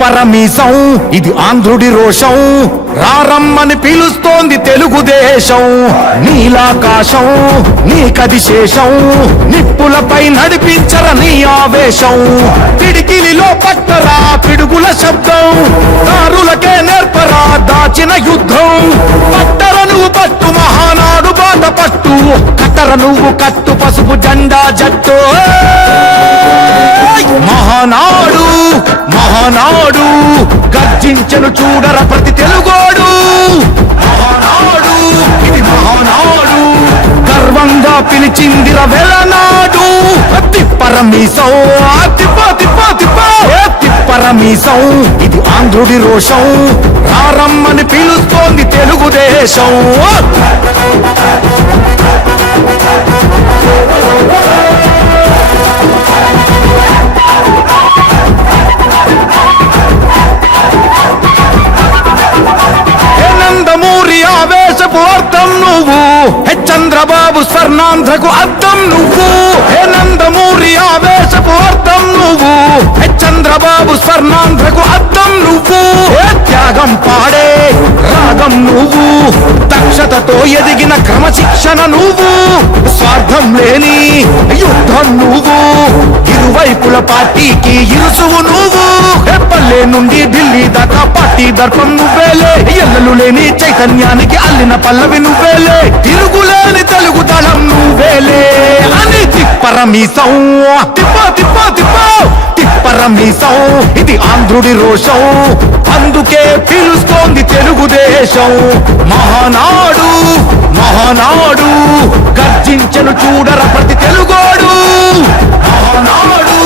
తిప్పరమీసం ఇది ఆంధ్రుడి రోషం, రారమ్మని పిలుస్తోంది తెలుగుదేశం. నీలాకాశం నీకది శేషం, నిప్పులపై నడిపించర నీ ఆవేశం. పిడికిలిలో పట్టరా పిడుగుల శబ్దం, దారులకే నేర్పరా దాచిన యుద్ధం. పట్టర నువ్వు పట్టు మహానాడు బాట పట్టు, కట్టర నువ్వు కట్టు పసుపు జెండా జట్టు. మహానాడు మహానాడు గర్జించను చూడర ప్రతి తెలుగోడు. మహానాడు ఇది మహానాడు, గర్వంగా పిలిచిందిర వెలనాడు. తిప్పరమీసం తిప్ప తిప్ప తిప్ప తిప్పరమీసం ఇది ఆంధ్రుడి రోషం, రారమ్మని పిలుస్తోంది తెలుగుదేశం. ఆవేశపు అర్థం నువ్వు, చంద్రబాబు స్వర్ణాంధ్రకు అర్థం నువ్వు. హే నందమూరి ఆవేశపు అర్థం నువ్వు, చంద్రబాబు స్వర్ణాంధ్రకు అర్థం నువ్వు. త్యాగం పాడే రాగం నువ్వు, దక్షతతో ఎదిగిన క్రమశిక్షణ నువ్వు. స్వార్థం లేని యుద్ధం నువ్వు, ఇరువైపుల పార్టీకి ఇరుసువు నువ్వు. పల్లె నుండి ఢిల్లీ దాకా పార్టీ దర్పం నువ్వేలే, ఎల్లలు లేని చైతన్యానికి అల్లిన పల్లవి నువ్వేలే. తిరుగులేని తెలుగు దళం నువ్వేలే అని తిప్పరమీసం తిప్ప తిప్ప తిప్ప తిప్పరమీసం ఇది ఆంధ్రుడి రోషం, అందుకే పిలుస్తోంది తెలుగుదేశం. మహానాడు మహానాడు గర్జించను చూడర ప్రతి తెలుగోడు. మహానాడు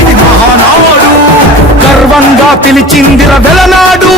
ఇది మహానాడు, గర్వంగా పిలిచిందిర వెలనాడు.